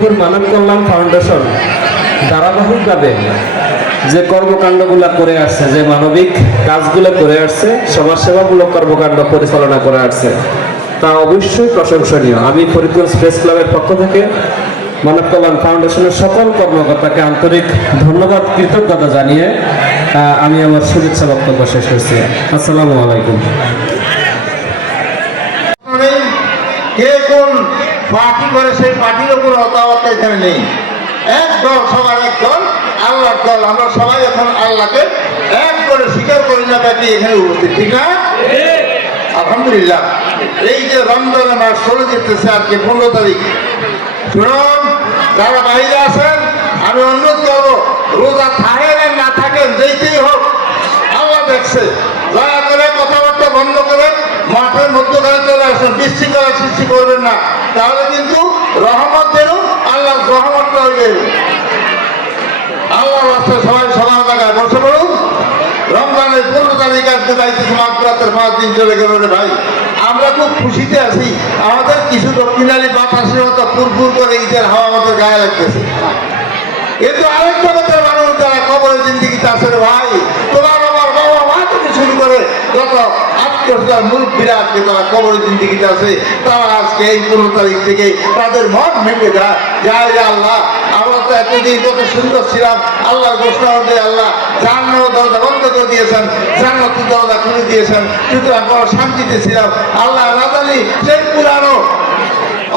ফরিদপুর মানব কল্যাণ foundation ধারাবাহিকভাবে যে কর্মকাণ্ডগুলো করে আসছে, যে মানবিক কাজগুলো করে আসছে, সমাজসেবামূলক কর্মকাণ্ড পরিচালনা করে আসছে, তা অবশ্যই প্রশংসনীয়। আমি ফরিদগঞ্জ প্রেস ক্লাবের পক্ষ থেকে মানব কল্যাণ ফাউন্ডেশনের সকল কর্মকর্তাকে আন্তরিক ধন্যবাদ, কৃতজ্ঞতা জানিয়ে আমি আমার শুভেচ্ছা বক্তব্য শেষ করছি। আসসালামু আলাইকুম। কে কোন পার্টি করে সেই পার্টির উপর হতাহত এখানে নেই। এক দল, সবার এক দল, আল্লাহর দল। আমরা সবাই এখন আল্লাহকে এক করে স্বীকার করি না বাকি এখানে উপস্থিত, ঠিক না? আলহামদুলিল্লাহ। এই যে রমজানের মাস চলে যেতেছে, আজকে 15 তারিখ। শুনুন, যারা বাইরে আছেন, আমি অনুরোধ করবো, রোজা থাকেন আর না থাকেন, যেইতেই হোক আল্লাহ দেখছে। দয়া করে কথাবার্তা বন্ধ করে মাঠের মধ্যখানে চলে আসেন, বিশৃঙ্খলা সৃষ্টি করবেন না, তাহলে কিন্তু রহমত দেন, আল্লাহ রহমতটা হইবে। আল্লাহ রাস্তায় সবাই সবার জায়গায় বসে পড়ুন। রমজানের 15 তারিখ আজকে যাইতেছে, মাত্রাতের 5 দিন চলে গেল রে ভাই। আমরা খুব খুশিতে আছি। আমাদের কিছু দক্ষিণালি বাতাসের মতো ফুরফুর করে ঈদের হাওয়া আমাদের গায়ে লাগতেছে। কিন্তু আরেক জগতের মানুষ যারা কবরের জিন্দিগিতে আছে রে ভাই, তোমার আমার বাবা মা থেকে শুরু করে যত আত্মীয়তার মুরব্বীরা আজকে তারা কবরের জিন্দিগিতে আছে, তারা আজকে এই 15 তারিখ থেকে তাদের মন ভেঙে যায় যে আল্লাহ, আমরা তো এতদিন কত সুন্দর ছিলাম, আল্লাহর ঘোষণা অনুযায়ী আল্লাহ জান্নাতের দরজা বন্ধ করে দিয়েছেন, জান্নাতের দরজা খুলে দিয়েছেন, সুতরাং আমরা শান্তিতে ছিলাম। আল্লাহ না জানি সেই পুরানো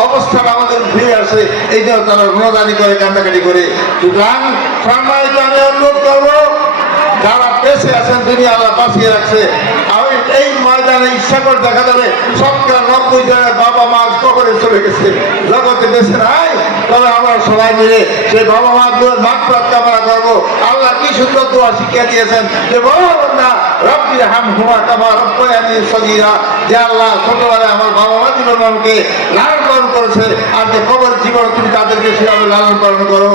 অবস্থান আমাদের ফিরে আসে, এই জন্য তারা গুণদানি করে, কান্দাকাটি করে। সুতরাং সম্মানিত আমি অনুরোধ করবো, যারা বেঁচে আছেন, দুনিয়া আল্লাহ বাঁচিয়ে রাখছে, আমি এই ময়দানে ইচ্ছা করে দেখা যাবে 90 জনের বাবা মা কবরে চলে গেছে, জগতে বেঁচে নাই। তবে আমরা সবাই মিলে সেই বাবা মা দুয়ের মাগফিরাত কামনা করবো। আল্লাহ কি সুন্দর দোয়া শিখিয়ে দিয়েছেন যে বলো না, রব্বির হামহুমা কামা রব্বায়ানি সগীরা, যে আল্লাহ ছোটবেলায় আমার বাবা মা জীবনকে লালন পালন করেছে, আর যে কবর জীবন তুমি তাদেরকে সেভাবে লালন পালন করো।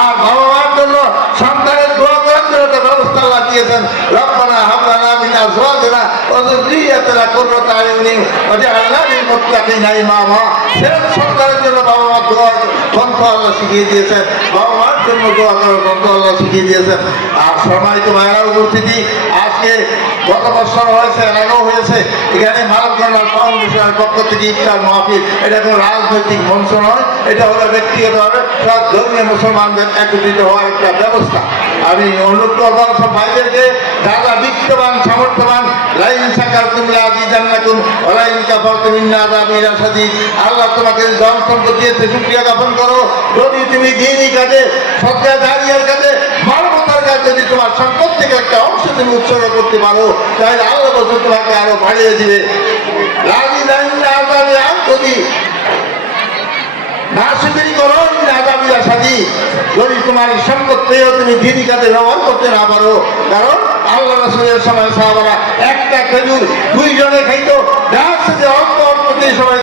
আর বাবা মার জন্য সন্তানের দোয়া করার জন্য একটা ব্যবস্থা আল্লাহ দিয়েছেন, রব্বানা হাব লানা মিন আজওয়াজিনা ওয়া যুররিয়্যাতিনা কুররাতা আয়ুনিন ওয়াজআলনা লিল মুত্তাকিনা ইমামা। সেরকম সন্তানের জন্য বাবা মা দোয়ার গ্রন্থ আল্লাহ শিখিয়ে দিয়েছেন, বাবা মার জন্য দোয়া করার গ্রন্থ আল্লাহ শিখিয়ে দিয়েছেন। আর সম্মানিত ভাইয়েরা, উপস্থিতি আজকে গত বছর হয়েছে, আগেও হয়েছে, এখানে মানব কল্যাণ ফাউন্ডেশনের পক্ষ থেকে ইফতার মাহফিল। এটা কোনো রাজনৈতিক মঞ্চ নয়, এটা হলো ব্যক্তিগতভাবে সব ধর্মীয় মুসলমানদের একত্রিত হওয়ার একটা ব্যবস্থা। আমি অনুরোধ করবো সব ভাইদেরকে, যারা বিত্তবান সামর্থ্যবান, লাইন সাকার তুমি আজিজান্নাকুম ওয়া লাইন কাফারতুম ইন্না আযাবি লাশাদীদ। আল্লাহ তোমাকে ধন সম্পদ দিয়েছে, শুকরিয়া জ্ঞাপন করো। যদি তুমি দ্বীনি কাজে, সদকা জারিয়ার কাজে, মানবতার কাজে যদি তোমার সম্পদ থেকে একটা অংশ তুমি উৎসর্গ করতে পারো, তাহলে আল্লাহ বছর তোমাকে আরো বাড়িয়ে দিবে। যদি তোমার সম্পদ পেয়েও তুমি দ্বীনি কাজে ব্যবহার করতে না পারো, কারণ আল্লাহ রাসূলের সময় সাহাবারা একটা খেজুর 2 জনে খাইতো, যে অল্প অল্প দিয়ে সবাই